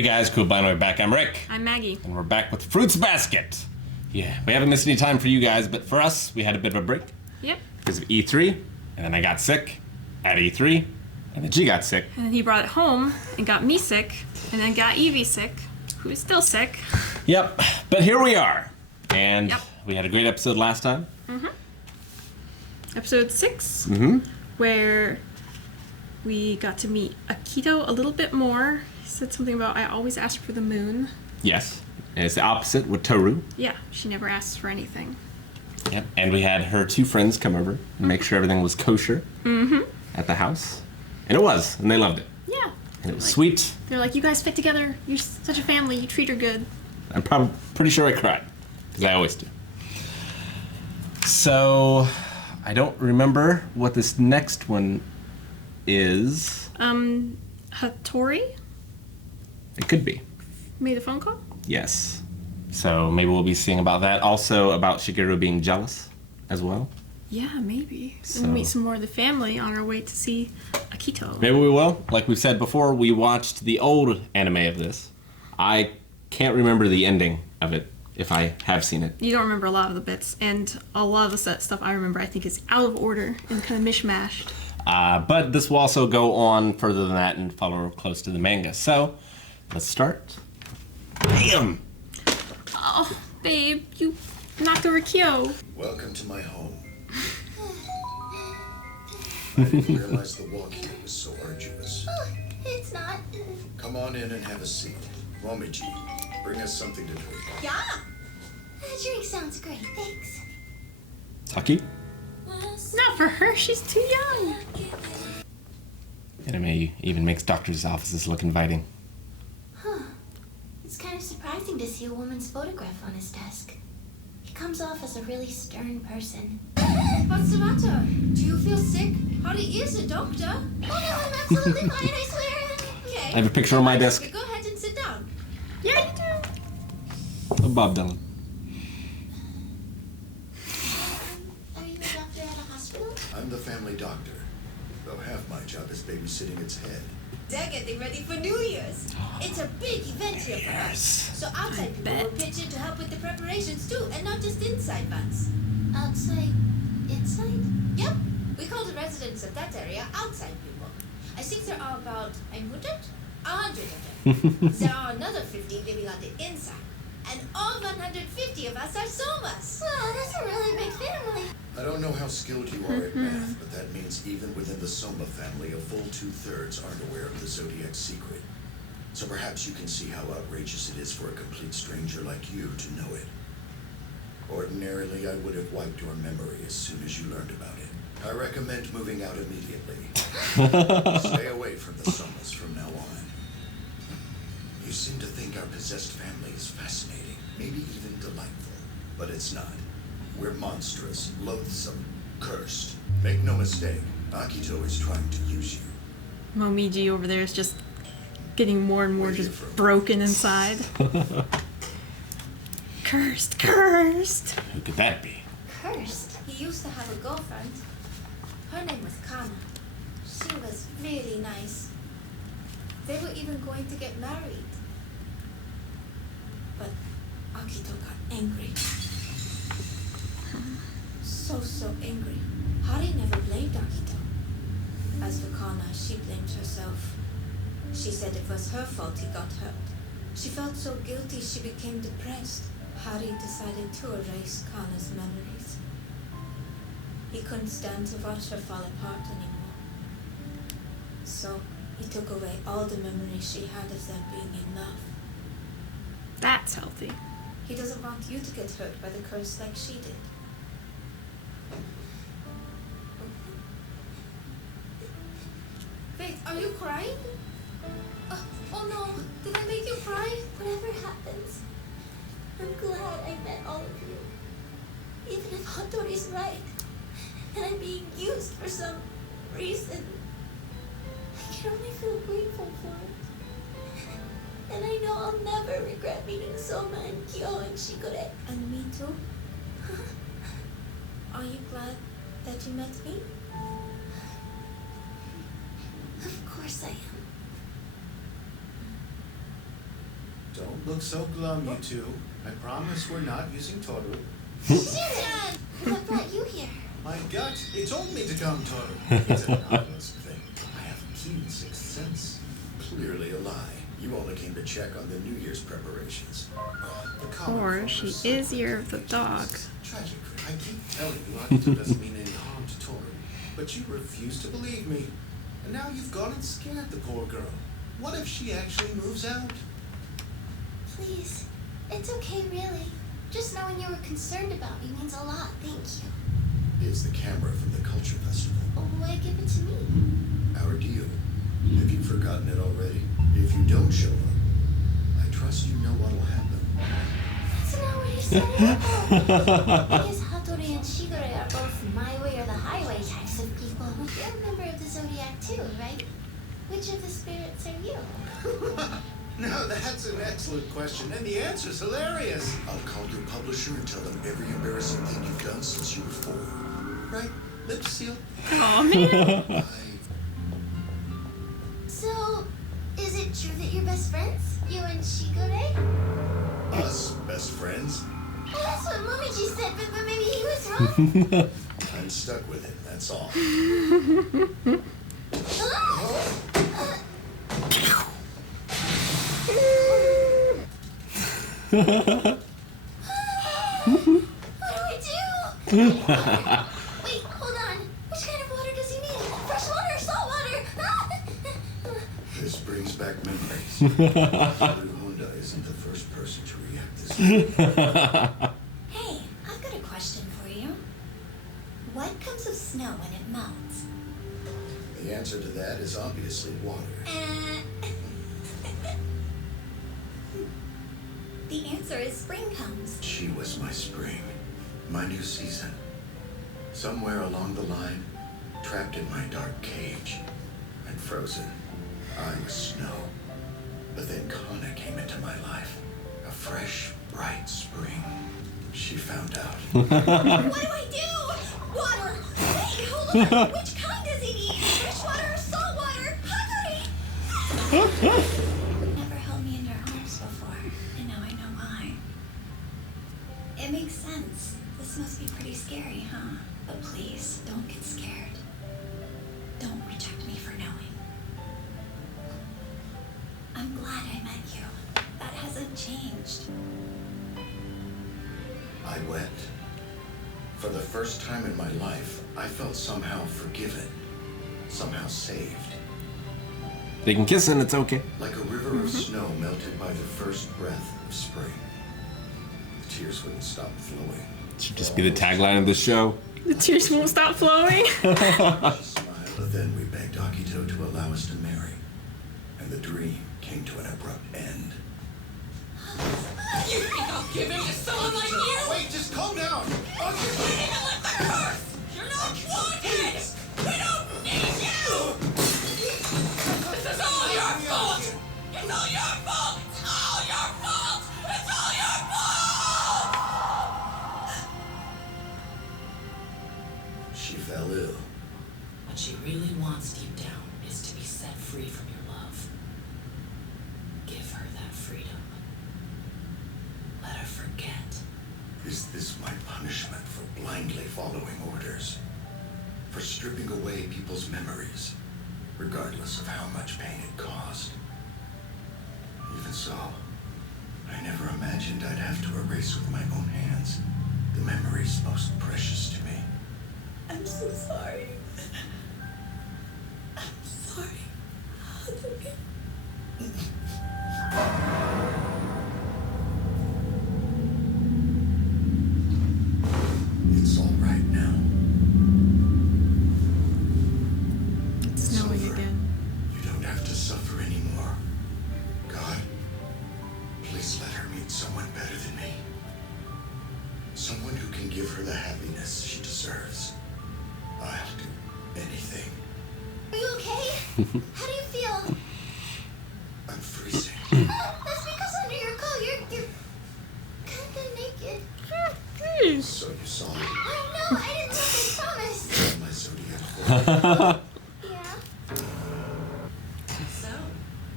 Hey guys, cool blind way back. I'm Rick. I'm Maggie. And we're back with Fruits Basket. Yeah, we haven't missed any time for you guys, but for us, we had a bit of a break. Yep. Because of E3, and then I got sick at E3, and then she got sick. And then he brought it home and got me sick, and then got Evie sick, who is still sick. Yep, but here we are. And we had a great episode last time. Mm-hmm. Episode 6, where we got to meet Akito a little bit more. He said something about, I always ask for the moon. Yes, and it's the opposite with Tohru. Yeah, she never asks for anything. Yep, and we had her two friends come over and make sure everything was kosher at the house. And it was, and they loved it. Yeah. And it was sweet. They're like, you guys fit together. You're such a family. You treat her good. I'm probably pretty sure I cried, because I always do. So, I don't remember what this next one is. Hatori It could be. made a phone call? Yes. So maybe we'll be seeing about that. Also about Shigeru being jealous as well. Yeah, maybe. So- And we'll meet some more of the family on our way to see Akito. Maybe we will. Like we've said before, we watched the old anime of this. I can't remember the ending of it, if I have seen it. You don't remember a lot of the bits, and a lot of the stuff I remember I think is out of order and kind of mishmashed. But this will also go on further than that and follow close to the manga. So, let's start. Bam! Oh, babe, you knocked over Kyo. Welcome to my home. I didn't realize the walk here was so arduous. Oh, it's not. Come on in and have a seat. Momiji, bring us something to drink. Yeah. That drink sounds great, thanks. Taki? Not for her, she's too young. Anime even makes doctors' offices look inviting. Huh. It's kind of surprising to see a woman's photograph on his desk. He comes off as a really stern person. What's the matter? Do you feel sick? Hori is a doctor. Oh no, I'm absolutely fine, I swear. Okay. I have a picture on my desk Go ahead and sit down. Yeah, you do. of Bob Dylan. Are you a doctor at a hospital? I'm the family doctor, though half my job is babysitting its head. They're getting ready for New Year's. It's a big event here for us. So outside people bet. will pitch in to help with the preparations too, and not just inside ones. Outside? Inside? Yep. We call the residents of that area outside people. I think there are about 100 of them. There are another 50 living on the inside. And all 150 of us are Sohmas. Wow, that's a really big family. I don't know how skilled you are at math, but that means even within the Sohma family, a full 2/3 aren't aware of the Zodiac's secret. So perhaps you can see how outrageous it is for a complete stranger like you to know it. Ordinarily, I would have wiped your memory as soon as you learned about it. I recommend moving out immediately. Stay away from the Sohmas from now on. You seem to think our possessed family is fascinating, maybe even delightful. But it's not. We're monstrous, loathsome, cursed. Make no mistake, Akito is trying to use you. Momiji over there is just getting more and more Where are you just from? broken inside. Cursed, cursed. Who could that be? Cursed. He used to have a girlfriend. Her name was Kana. She was really nice. They were even going to get married. But Akito got angry. So angry. Hari never blamed Akito. As for Kana, she blamed herself. She said it was her fault he got hurt. She felt so guilty she became depressed. Hari decided to erase Kana's memories. He couldn't stand to watch her fall apart anymore. So he took away all the memories she had of them being in love. That's healthy. He doesn't want you to get hurt by the curse like she did. Wait, are you crying? Oh no, did I make you cry? Whatever happens, I'm glad I met all of you. Even if Hatori's right, and I'm being used for some reason, I can only feel grateful for it. And I know I'll never regret meeting Sohma and Kyo and Shigure. And me too. Are you glad that you met me? Of course I am. Don't look so glum, you two. I promise we're not using Tohru. Dad! What brought you here? My gut, it told me to come, Tohru. It's an harmless thing. I have a keen sixth sense. Clearly a lie. You only came to check on the New Year's preparations. The common Or folk she are so is Year of the Dog. Tragic. I keep telling you Akito doesn't mean any harm to Tohru, but you refuse to believe me. And now you've gone and scared the poor girl. What if she actually moves out? Please. It's okay, really. Just knowing you were concerned about me means a lot, thank you. It's the camera from the culture festival. Oh, why give it to me? Our deal. Have you forgotten it already? If you don't show up, I trust you know what'll happen. That's not what you said at all. I guess Hatori and Shigure are both my way or the highway types of people. You're a member of the Zodiac too, right? Which of the spirits are you? No, that's an excellent question, and the answer's hilarious. I'll call your publisher and tell them every embarrassing thing you've done since you were 4. Right? Lips sealed? Aw, man. So, is it true that you're best friends? You and Shigure? Us, best friends? Well, that's what Momiji said, but maybe he was wrong. I'm stuck with it, that's all. What do I do? Wait, hold on. Which kind of water does he need? Fresh water or salt water? This brings back memories. Honda isn't the first person to react this way. Hey, I've got a question for you. What comes of snow when it melts? The answer to that is obviously water. The answer is spring comes. She was my spring, my new season. Somewhere along the line, trapped in my dark cage and frozen, I was snow. But then Kana came into my life, a fresh, bright spring. She found out. What do I do? Water! Wait, hold on! Which kind does he need? Fresh water or salt water? Hatori! Never held me in your arms before, and now I know why. It makes sense. This must be pretty scary, huh? But please, don't get scared. Don't reject me for knowing. I'm glad I met you. That hasn't changed. I wept. For the first time in my life, I felt somehow forgiven, somehow saved. They can kiss and it's okay. Like a river of snow melted by the first breath of spring. The tears wouldn't stop flowing. Should just be the tagline of the show. The tears won't stop flowing. She smiled, but then we begged Akito to allow us to marry. And the dream came to an abrupt end. You think I'll give him to someone like you? Wait, just calm down! Akito! You even let the curse! You're not wanted! We don't need you! This is all your fault! It's all your fault! It's all your fault! It's all your fault! She fell ill. What she really wants deep down is to be set free from your love. Give her that freedom. Let her forget. Is this my punishment for blindly following orders? For stripping away people's memories, regardless of how much pain it caused? Even so, I never imagined I'd have to erase with my own hands the memories most precious to me. I'm so sorry. I'm sorry. It's all right now. It's snowing over. again. You don't have to suffer anymore. God, please let her meet someone better than me. Someone who can give her the happiness she deserves. I'll do anything. Are you okay? How do you feel? I'm freezing. That's because under your coat you're kinda naked. So you saw me. Oh no, I didn't look, I promise. My zodiac form. Yeah. So,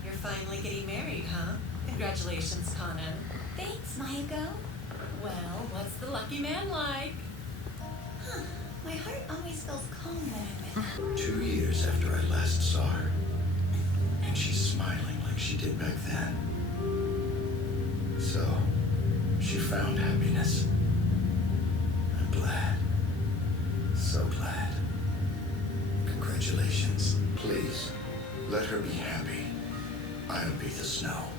you're finally getting married, huh? Congratulations. Congratulations, Kana. Thanks, Mayuko. Well, what's the lucky man like? My heart always feels calm when I'm with her. 2 years after I last saw her. And she's smiling like she did back then. So, she found happiness. I'm glad. So glad. Congratulations. Please, let her be happy. I'll be the snow.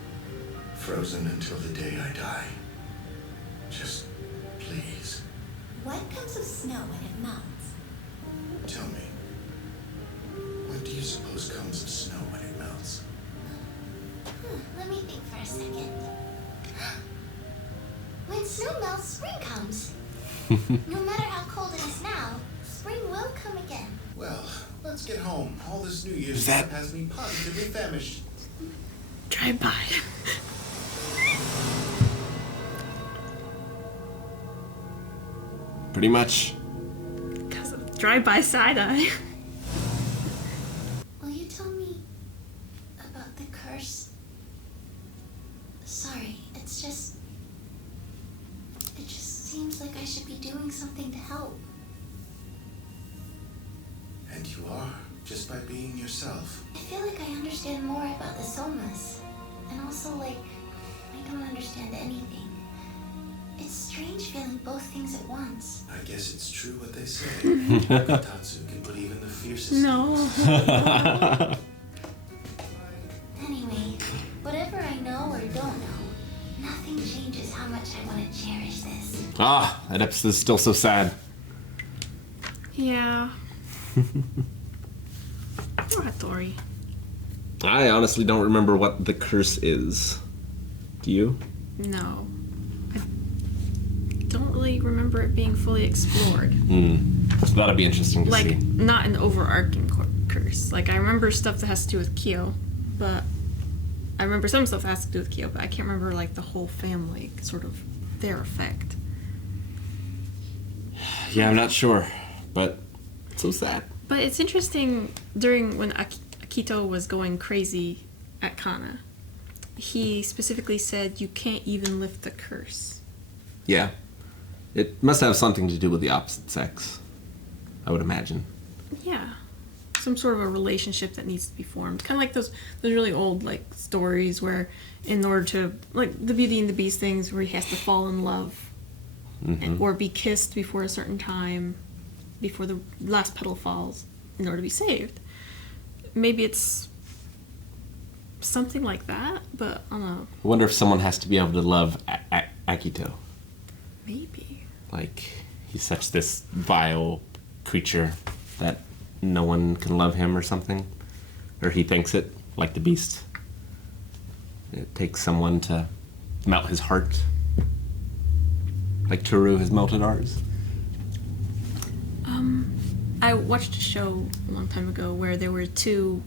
Frozen until the day I die. Just, please. What comes of snow when it melts? Tell me, what do you suppose comes of snow when it melts? Let me think for a second. When snow melts, spring comes. No matter how cold it is now, spring will come again. Well, let's get home. All this New Year's Is that- stuff has me positively famished. Drive by. Pretty much. Because of drive-by side-eye. Will you tell me about the curse? Sorry, it just seems like I should be doing something to help. And you are, just by being yourself. I feel like I understand more about the Sohmas, and also like I don't understand anything. It's strange feeling both things at once. I guess it's true what they say. Kotatsu can put even the fiercest. No. Anyway, whatever I know or don't know, nothing changes how much I want to cherish this. Ah, that episode's still so sad. Yeah. Poor Hatori. I honestly don't remember what the curse is. Do you? No. I don't really remember it being fully explored. So that'll be interesting to Like, see. not an overarching curse. Like, I remember stuff that has to do with Kyo, but I remember some stuff that has to do with Kyo, but I can't remember, like, the whole family, sort of, their effect. Yeah, I'm not sure, but it's so sad. But it's interesting, during when Akito was going crazy at Kana, he specifically said, you can't even lift the curse. Yeah. It must have something to do with the opposite sex, I would imagine. Yeah. Some sort of a relationship that needs to be formed. Kind of like those really old, like, stories where in order to, like, the Beauty and the Beast things where he has to fall in love or be kissed before a certain time, before the last petal falls, in order to be saved. Maybe it's something like that, but I don't know. I wonder if someone has to be able to love Akito. Maybe. Like, he's such this vile creature that no one can love him or something. Or he thinks it, like the Beast. It takes someone to melt his heart. Like Tohru has melted ours. I watched a show a long time ago where there were two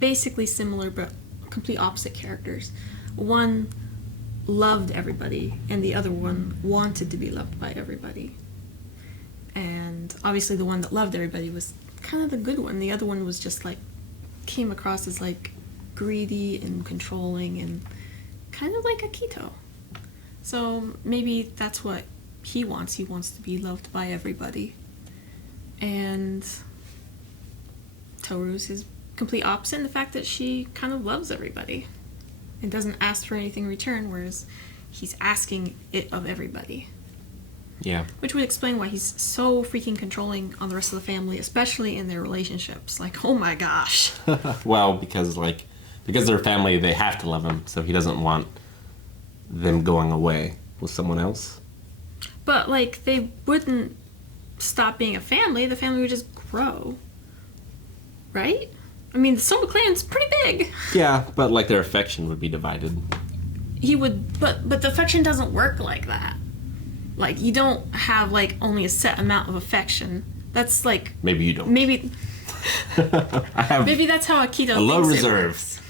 basically similar but complete opposite characters. One loved everybody, and the other one wanted to be loved by everybody. And obviously the one that loved everybody was kind of the good one. The other one was just like, came across as like greedy and controlling and kind of like Akito. So maybe that's what he wants. He wants to be loved by everybody. And Tohru's his complete opposite in the fact that she kind of loves everybody and doesn't ask for anything in return, whereas he's asking it of everybody. Yeah. Which would explain why he's so freaking controlling on the rest of the family, especially in their relationships. Like, oh my gosh. Well, because they're family, they have to love him, so he doesn't want them going away with someone else. But, like, they wouldn't stop being a family. The family would just grow. Right? I mean, the Sohma clan's pretty big. Yeah, but, like, their affection would be divided. He would, but the affection doesn't work like that. Like, you don't have, like, only a set amount of affection. That's, like... Maybe you don't. Maybe... I have Maybe that's how Akito a low thinks reserve. it works.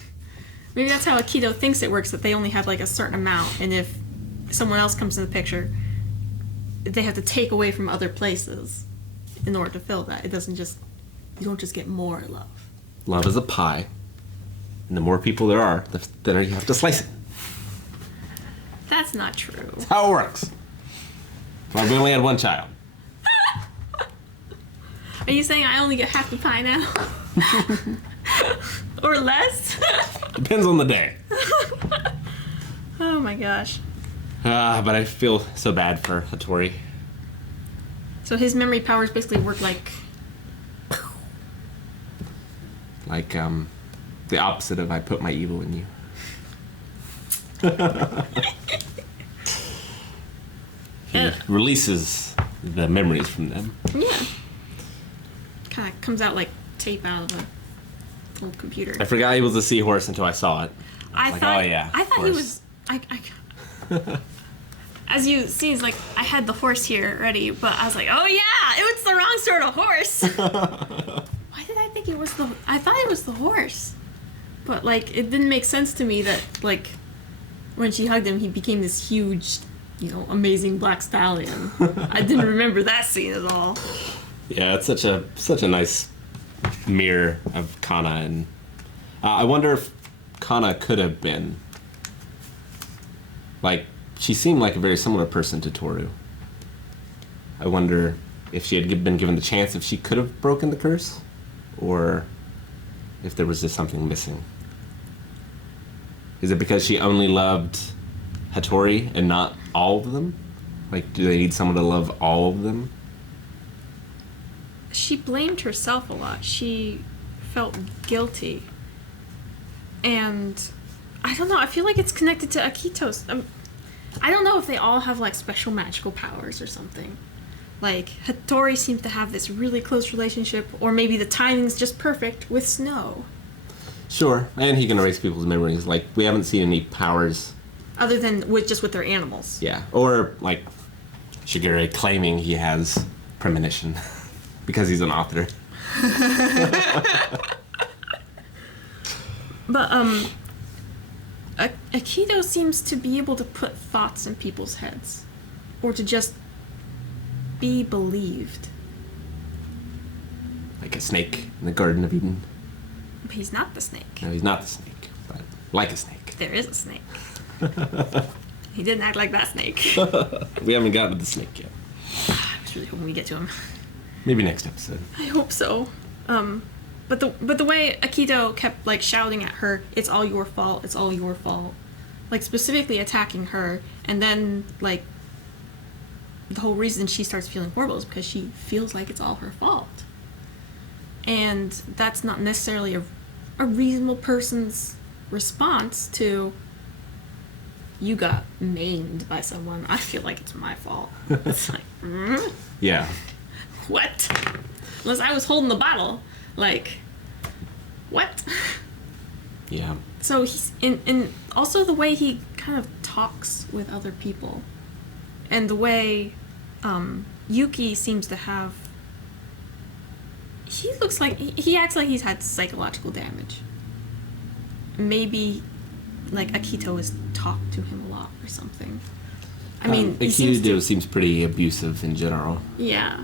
Maybe that's how Akito thinks it works, that they only have, like, a certain amount, and if someone else comes in the picture, they have to take away from other places in order to fill that. It doesn't just... You don't just get more love. Love is a pie, and the more people there are, the thinner you have to slice it. That's not true. That's how it works. Well, we only had one child. Are you saying I only get half the pie now? Or less? Depends on the day. Oh my gosh. But I feel so bad for Hatori. So his memory powers basically work like... Like, the opposite of I put my evil in you. He releases the memories from them. Yeah. Kind of comes out like tape out of a old computer. I forgot he was a seahorse until I saw it. I like, thought, oh yeah, I thought he was. As you see, it's like I had the horse here already, but I was like, oh yeah, it was the wrong sort of horse. Why did I think it was the? I thought it was the horse, but like it didn't make sense to me that like when she hugged him, he became this huge, amazing black stallion. I didn't remember that scene at all. Yeah, it's such a nice mirror of Kana, and I wonder if Kana could have been like, she seemed like a very similar person to Tohru. I wonder if she had been given the chance, if she could have broken the curse, or if there was just something missing. Is it because she only loved Hatori and not all of them? Like, do they need someone to love all of them? She blamed herself a lot. She felt guilty. And I don't know, I feel like it's connected to Akito's. I don't know if they all have like special magical powers or something. Like Hatori seems to have this really close relationship, or maybe the timing's just perfect with Snow. Sure, and he can erase people's memories. Like, we haven't seen any powers. Other than with their animals. Yeah, or like Shigure claiming he has premonition because he's an author. But Akito seems to be able to put thoughts in people's heads, or to just be believed. Like a snake in the Garden of Eden. But he's not the snake. No, he's not the snake, but like a snake. There is a snake. He didn't act like that snake. We haven't gotten to the snake yet. I was really hoping we get to him. Maybe next episode. I hope so. But the way Akito kept like shouting at her, "It's all your fault. It's all your fault," like specifically attacking her, and then like the whole reason she starts feeling horrible is because she feels like it's all her fault, and that's not necessarily a reasonable person's response to. You got maimed by someone. I feel like it's my fault. It's like, Yeah. what? Unless I was holding the bottle. Like, what? Yeah. So he's and also the way he kind of talks with other people, and the way Yuki seems to have. He looks like he acts like he's had psychological damage. Maybe, like Akito has talked to him a lot or something. I mean, Akito seems pretty abusive in general. Yeah,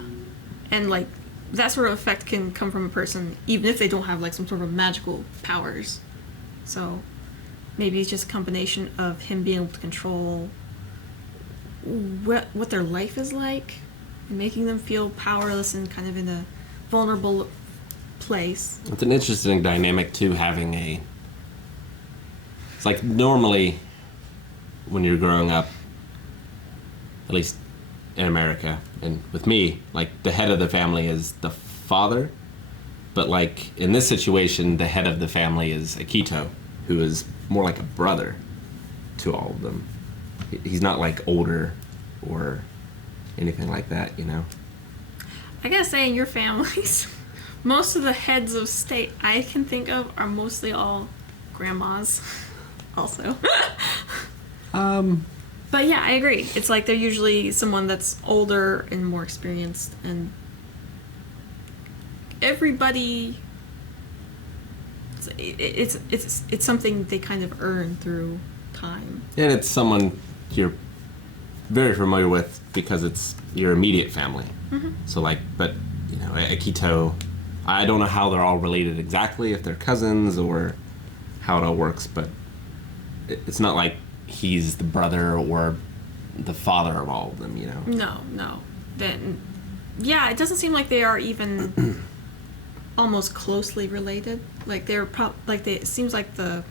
and like. That sort of effect can come from a person even if they don't have like some sort of magical powers. So maybe it's just a combination of him being able to control what their life is like and making them feel powerless and kind of in a vulnerable place. It's an interesting dynamic too, having a... It's like normally when you're growing up, at least in America, and with me, like, the head of the family is the father, but like in this situation, the head of the family is Akito, who is more like a brother to all of them. He's not like older or anything like that, I gotta say, in your families, most of the heads of state I can think of are mostly all grandmas also. But yeah, I agree. It's like they're usually someone that's older and more experienced, and everybody. It's something they kind of earn through time. And it's someone you're very familiar with because it's your immediate family. Mm-hmm. So like, but Akito, I don't know how they're all related exactly, if they're cousins or how it all works, but it's not like he's the brother or the father of all of them, you know? No. Then, yeah, it doesn't seem like they are even almost closely related. Like they're it seems like I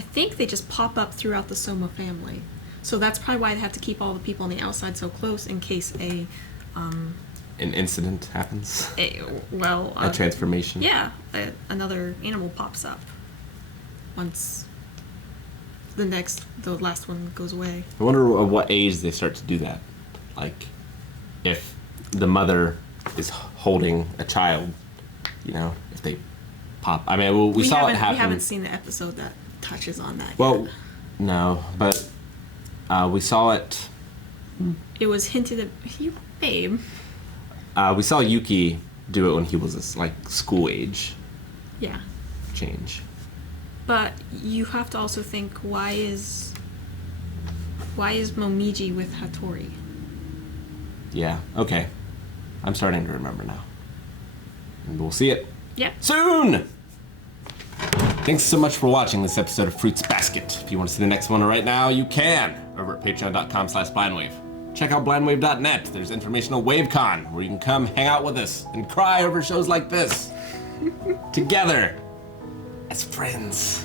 think they just pop up throughout the Sohma family. So that's probably why they have to keep all the people on the outside so close in case An incident happens. a Transformation. Yeah, another animal pops up once the last one goes away. I wonder at what age they start to do that. Like, if the mother is holding a child, you know, if they pop. I mean, we saw it happen. We haven't seen the episode that touches on that Well, yet. no, but we saw it. It was hinted at, babe. We saw Yuki do it when he was like school age Yeah. change. But you have to also think, why is Momiji with Hatori? Yeah. Okay. I'm starting to remember now. And we'll see it Yeah. soon. Thanks so much for watching this episode of Fruits Basket. If you want to see the next one right now, you can over at patreon.com/blindwave. Check out blindwave.net. There's information on WaveCon, where you can come hang out with us and cry over shows like this. Together as friends.